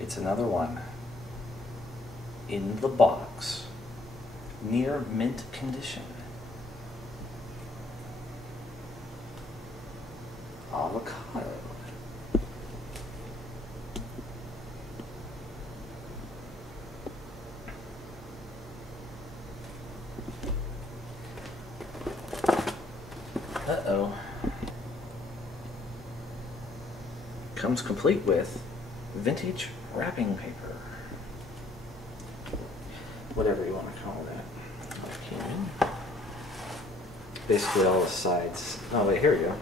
It's another one. In the box. Near mint condition. Avocado. Uh-oh. Comes complete with vintage wrapping paper. Whatever you want to call that. Okay. Basically all the sides. Oh wait, here we go.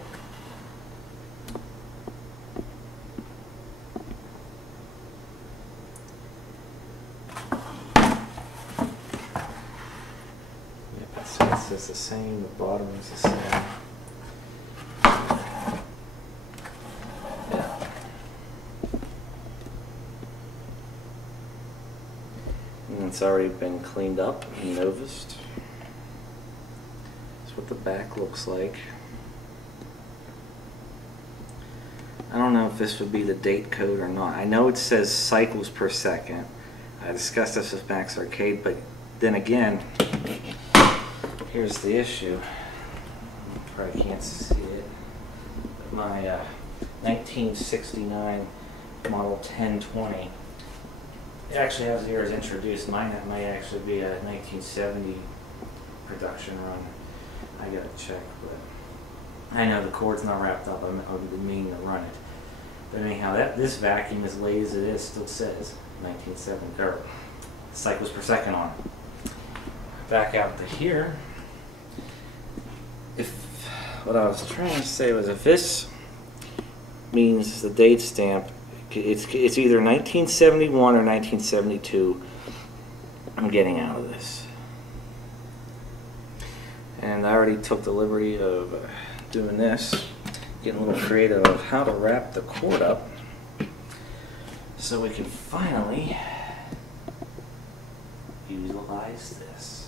Yep, it says the same, the bottom is the same. And it's already been cleaned up and noticed. That's what the back looks like. I don't know if this would be the date code or not. I know it says cycles per second. I discussed this with Max Arcade, but then again, here's the issue. You probably can't see it. My 1969 model 1020. It actually has years introduced. Mine might actually be a 1970 production run. I gotta check, but I know the cord's not wrapped up. I'm meaning to run it. But anyhow, this vacuum, as late as it is, still says 1970 or cycles per second on it. Back out to here. If what I was trying to say was, if this means the date stamp, it's either 1971 or 1972. I'm getting out of this. And I already took the liberty of doing this, getting a little creative of how to wrap the cord up so we can finally utilize this.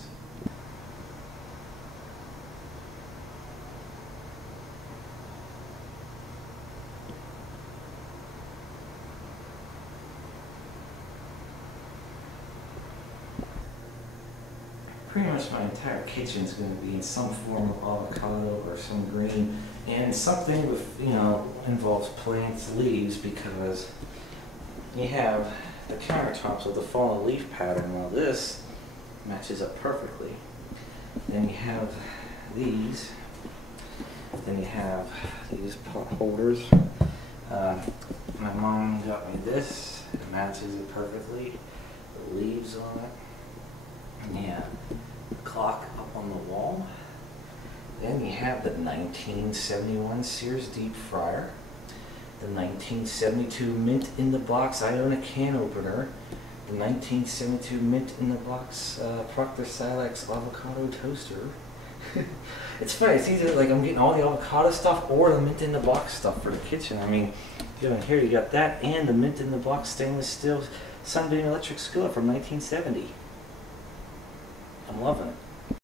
Pretty much my entire kitchen is going to be in some form of avocado or some green, and something with, you know, involves plants, leaves, because you have the countertops with the fallen leaf pattern. Well, this matches up perfectly. Then you have these. Then you have these pot holders. My mom got me this. It matches it perfectly. The leaves on it. Yeah, the clock up on the wall. Then you have the 1971 Sears deep fryer, the 1972 mint in the box Iona can opener, the 1972 mint in the box Proctor Silex avocado toaster. It's funny, it's either like I'm getting all the avocado stuff or the mint in the box stuff for the kitchen. I mean, you know, here you got that and the mint in the box stainless steel Sunbeam electric skillet from 1970. I'm loving it.